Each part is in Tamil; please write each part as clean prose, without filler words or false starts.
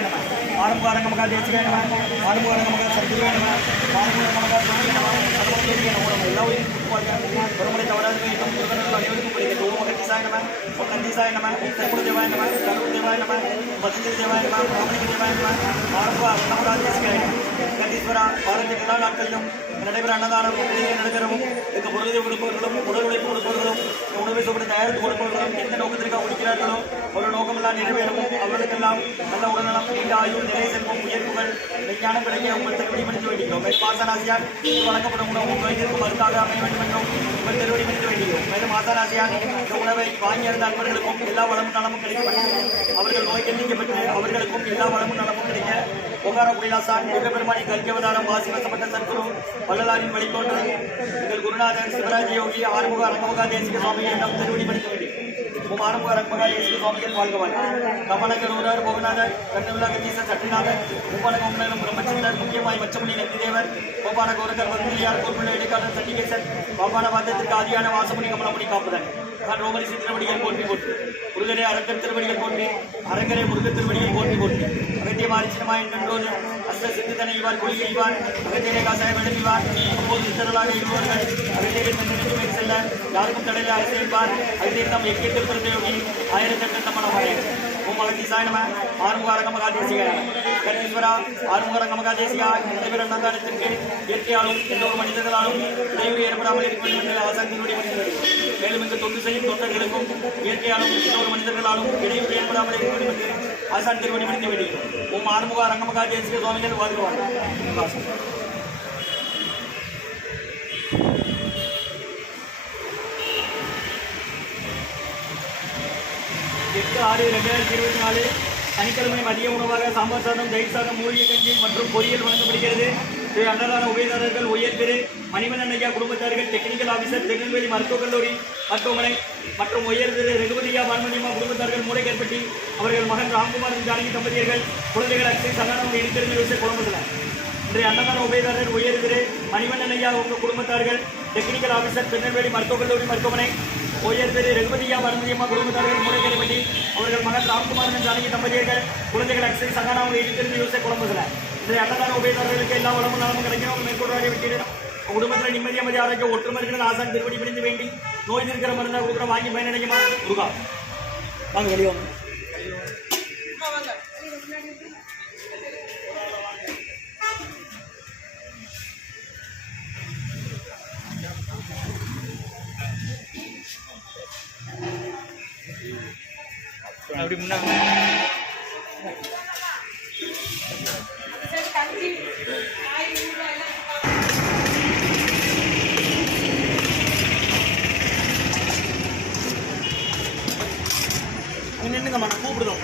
தேசிகாய நம ஆரம்பகாரங்கமகா தேசிகாய நம ஆரம்பகாரங்கமகா சத்குருவே நம ஆரம்பகாரங்கமகா சுவாமியே நம சர்வதேவிய நம எல்லா உயிரினும் ஒருமுறை தவறாது அனைவருக்கும் படிக்கிறது ஓம் மகத்தீசாய நம ஓம் நந்தீசாய நம சர்க்குரு தேவாய நம கருண் தேவாய நம பசுந்திரி தேவாய நம பிராமணிக தேவாய நம ஆரம்பகாரங்கமகா தேசிகாய நம கண்டீஸ்வரா பாரதிய எல்லா நாட்களிலும் நடைபெற அன்னதானம் நடைபெறவும் எங்கள் பொருளை கொடுப்பவர்களும் உடல் உழைப்பு கொடுப்பவர்களும் உணவை சுவடு தயாரித்து கொடுப்பவர்களும் எந்த நோக்கத்திற்காக உழைக்கிறார்களோ ஒரு நோக்கமெல்லாம் நிறைவேறவும் அவர்களுக்கெல்லாம் நல்ல உடல்நலம் நீண்ட ஆயுள் நிலை செல்வம் உயர்வுகள் விஞ்ஞானம் கிடைக்க உங்கள் திருவடி மனித வேண்டிக்கிறோம் மாசாராசியால் வழங்கப்படும் உணவு நோய்களுக்கு மருந்தாக அமைய வேண்டும் என்றும் உங்கள் திருவடி மனித வேண்டிக்கிறோம் மேலும் மாசாராசியால் இந்த உணவை வாங்கியிருந்த அன்பர்களுக்கும் எல்லா வளமும் நலமும் கிடைக்கப்பட்டு அவர்கள் நோய் கண்டிக்கப்பட்டு அவர்களுக்கும் எல்லா வளமும் நலமும் கிடைக்க ஓகார குயிலாசான் முருகப்பெருமானி கல்கவதாரம் வாசி வசப்பட்ட சத்குரு வள்ளலாரின் வழித்தோன்றல் எங்கள் குருநாதன் சிவராஜ யோகி ஆறுமுக அரங்கமுகா தேசிக சுவாமிகளிடம் திருவடி படுத்த வேண்டும் ஆறுமுக அரங்கமுகா தேசிக சுவாமிகள் வாழ்கவான் கமலகரூரர் போகநாதர் கண்ணவிழா கத்தீசர் சட்டிநாதர் முப்பலகோமலம் பிரம்மச்சந்தர் முக்கியமாய் மச்சமணி நந்திதேவர் கோபான கோரகர் வந்தியார் கோர்முள்ள இடைக்காலர் சண்டிகேசன் பாபான வாதத்திற்கு ஆதியான வாசமுனி கமலமுனி காப்புதன் நான் ரோமரி திருவடிகள் போற்றி போற்றி முருகரே அரங்கர் திருவடிகள் போற்றி அரங்கரே முருகர் திருவடிகள் போற்றி போற்றி அகத்திய மாரிச்சினமாய் நன்றோடு அஸ்த சிந்துதனை இவார் கொள்கை இவார் அகத்தியரை காசாய விளங்குவார் அப்போது இத்தரலாக இருவார்கள் அகத்தியரை தன்னிலை செல்ல யாருக்கும் தடையில் அரசியல்பார் அகத்தியர் தம் எக்கேட்டு பிறந்த யோகி 1008 தம்மனமாய் ஓம் அகத்தீசாய நம ஆறுமுக அரங்கமகா தேசிகாய நம கண்டீஸ்வரா ஆறுமுக அரங்கமகா தேசிகா நடைபெற அன்னதானத்திற்கு இயற்கையாலும் எந்த ஒரு மனிதர்களாலும் இடையூறு ஏற்படாமல் இருக்க வேண்டும் என்று ஆசாந்தினுடைய மனிதர்கள் மேலும் இங்கு தொண்டு செய்யும் தொண்டர்களுக்கும் இயற்கையாலும் எந்த ஒரு மனிதர்களாலும் இடையூறு ஏற்படாமல் இருக்க வேண்டும் என்று ஆசான் திருவடி மனித வேண்டுகிறோம் ஓம் ஆறுமுக அரங்கமகா தேசிக சுவாமிகள் வாழ்வார்கள் 8/6/2024 சனிக்கிழமை மதிய உணவாக சாம்பார் சாதம் தயிர் சாதம் மூலிகை கஞ்சி மற்றும் பொரியல் வழங்கப்படுகிறது. ஸ்ரீ அன்னதான உபயதாரர்கள் உயர் திரு மணிவண்ணன் ஐயா குடும்பத்தார்கள் டெக்னிக்கல் ஆஃபீஸர் திருநெல்வேலி மருத்துவக் கல்லூரி மருத்துவமனை மற்றும் உயர் திரு ரகுபதியா பான்மதியம்மா குடும்பத்தார்கள் மூளைக்கற்பட்டி அவர்கள் மகன் ராம்குமார் ஜானகி தம்பதியர்கள் குழந்தைகள் அக்ஷய் சந்தானம் இடித்திருந்த விஷயம் குழம்புகிறார். இன்றைய அன்னதான உபயதாரர் உயர் திரு மணிவண்ணன் ஐயா உங்கள் குடும்பத்தார்கள் டெக்னிக்கல் ஆஃபீஸர் திருநெல்வேலி மருத்துவக் கல்லூரி மருத்துவமனை உயர் திரு ரகுபதியா பான்மதியம்மா குடும்பத்தார்கள் மூளைக்கற்பட்டி அவர்கள் மகன் ராம்குமார் ஜானகி தம்பதியர்கள் குழந்தைகள் அக்ஷய் சந்தானம் இடித்திருந்த விஷயம் குழம்புகிறார். இன்றைய அன்னதான உபயதாரர்களுக்கு எல்லா வளமும் நலமும் கிடைக்கும் மேற்கொள்வாக விட்டிடும். குடும்பத்தில் நிம்மதி அமைதி ஆரோக்கியம் ஒற்றுமை இருக்கிறது ஆசான் திருப்படி பிடிந்து வேண்டி நோய் இருக்கிற மருந்தாக கொடுக்குற வாங்கி பயனடைக்குமா முருகா வாங்க வெளியே வாங்க. அப்படி முன்னாடி நின்னுங்கம்மா நான் கூப்பிடுதோம்.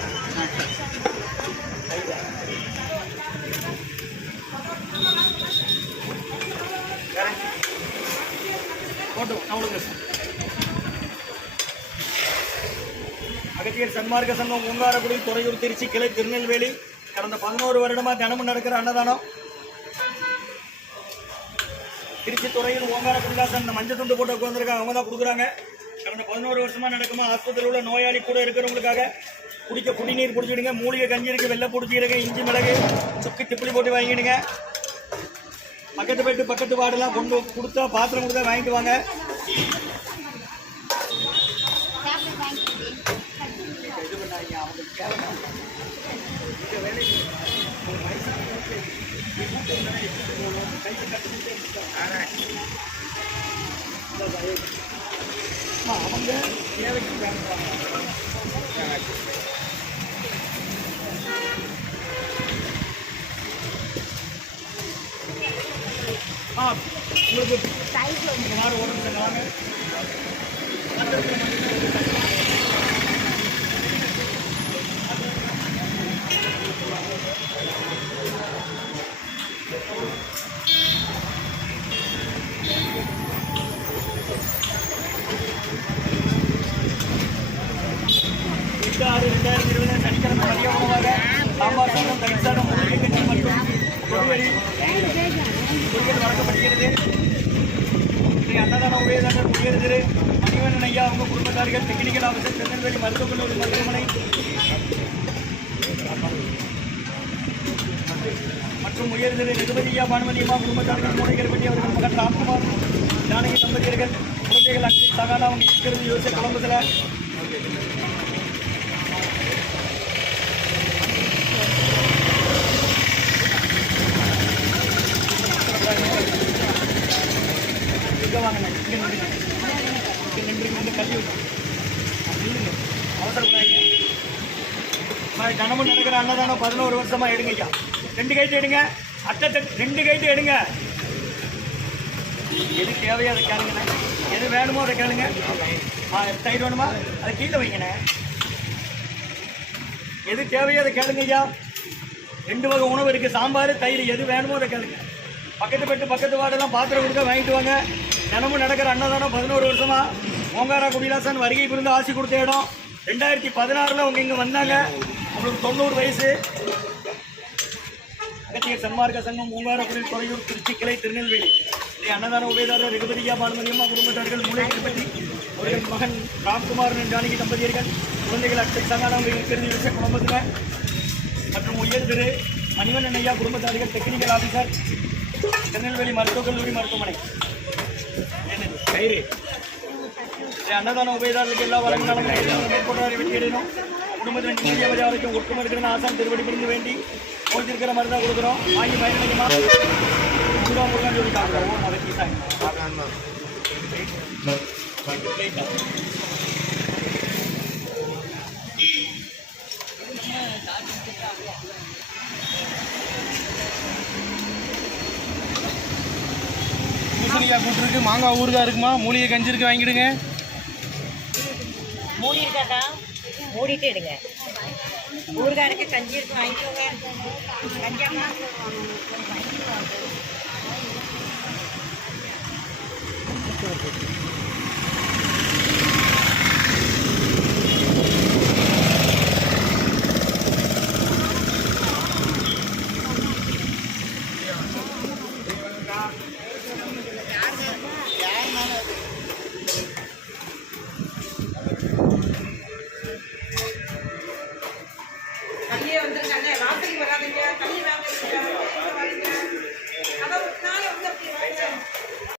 அகத்தியர் சன்மார்க்க சங்கம் ஊங்காரக்குடி துறையூர் திருச்சி கிளை திருநெல்வேலி கடந்த 11 வருடமா தினமும் நடக்கிற அன்னதானம். திருச்சி துறையூர் ஓங்காரக்குடிலாசன் இந்த மஞ்சள் துண்டு போட்டு உட்காந்துருக்காங்க, அவங்க தான் கொடுக்குறாங்க. கடந்த 11 வருஷமா நடக்குமா. ஆஸ்பத்திரியில் உள்ள நோயாளி கூட இருக்கிறவங்களுக்காக குடிக்க குடிநீர் பிடிச்சிடுங்க. மூலிகை கஞ்சி இருக்கு, வெள்ளை பிடிச்சிருங்க, இஞ்சி மிளகு சுக்கி திப்பிலி போட்டு வாங்கிடுங்க. பக்கத்து போயிட்டு பக்கத்து வார்டெல்லாம் கொண்டு கொடுத்தா பாத்திரம் கொடுத்தா வாங்கிட்டு வாங்க. அவங்க தேவைக்கு உங்களுக்கு யாரும் உடம்பு வாங்க. சனிக்கிழமை மதிய உணவாக சாம்பார் சாதம் தயிர் சாதம் மூலிகை கஞ்சி மற்றும் பொரியல் வழங்கப்படுகிறது. அன்னதான உபயதாரர் உயர் திரு மணிவண்ணன் ஐயா அவங்க குடும்பத்தார்கள் டெக்னிக்கல் ஆஃபீஸர் திருநெல்வேலி மருத்துவக் கல்லூரி மருத்துவமனை மற்றும் உயர்திரு ரகுபதியா பானுமதியம்மா குடும்பத்தார்கள் மூளைகள் பற்றி அவர்கள் மகன் ராம்குமார் ஜானகி தம்பதியர்கள் குழந்தைகள் அக்ஷய் சகானா அவங்க இருக்கிறது யோசிச்ச குடும்பத்தில் வாங்கினேன் இங்கே நின்று கல்வி நில்லுங்க அவசரப்படாங்க. தினமும் நடக்கிற அன்னதானம் 11 வருஷமா எடுங்க ஐயா. 2 கைட்டு எடுங்க. அட்டை 2 கைட்டு எடுங்க. எது தேவையோ அதை கேளுங்கண்ணே. எது வேணுமோ அதை கேளுங்க. தயிர் வேணுமா அதை கீழே வைங்கண்ணே. எது தேவையோ அதை கேளுங்க ஐயா. 2 வகை உணவு இருக்குது. சாம்பார் தயிர் எது வேணுமோ அதை கேளுங்க. பக்கத்து வார்டெல்லாம் பாத்திரம் கொடுக்க வாங்கிட்டு வாங்க. தினமும் நடக்கிற அன்னதானம் 11 வருஷமா ஓங்காரா குடிலாசன் வருகை புரிந்து ஆசி கொடுத்த இடம். 2016 அவங்க இங்கே வந்தாங்க. அவங்களுக்கு 90 வயசு. அகத்திய சன்மார்க்க சங்கம் ஓங்காரக்குடில் துறையூர் திருச்சி கிளை திருநெல்வேலி அன்னதான உபயதாரர் ரகுபதியா பானுமதியம்மா குடும்பத்தார்கள் மூளைகள் பற்றி அவர்கள் மகன் ராம்குமார் ஜானகி தம்பதியர்கள் குழந்தைகள் அக்ஷய் சங்கானா இருக்கிறது விச குடும்பத்தில் மற்றும் உயர் திரு மணிவண்ணன் ஐயா குடும்பத்தார்கள் டெக்னிக்கல் ஆஃபீஸர் திருநெல்வேலி மருத்துவக் கல்லூரி மருத்துவமனை. கயிறு அன்னதான உபயதாரர்களுக்கு எல்லா வளங்களும் மேற்கொண்டாரை வெற்றியிடணும். குடும்பத்தில் நிம்மதியாக வரைக்கும் ஒற்றுமை இருக்கிறன்னு ஆசான் திருவடி பிடிந்து வேண்டி போட்டிருக்கிற மாதிரி தான் கொடுக்குறோம். வாங்கி பயனடையுமா முருகான்னு சொல்லி காட்டுறோம். அதை பூசணிக்காய் கூட்டிருக்கு, மாங்காய் ஊறுகாய் இருக்குமா, மூலிகை கஞ்சி இருக்கு, வாங்கிடுங்க. மூடி இருக்காக்கா, மூடிட்டு எடுங்க. ஊறுகாய் இருக்கு, கஞ்சி இருக்கு, வாங்கிக்கோங்க. கஞ்சியம்மா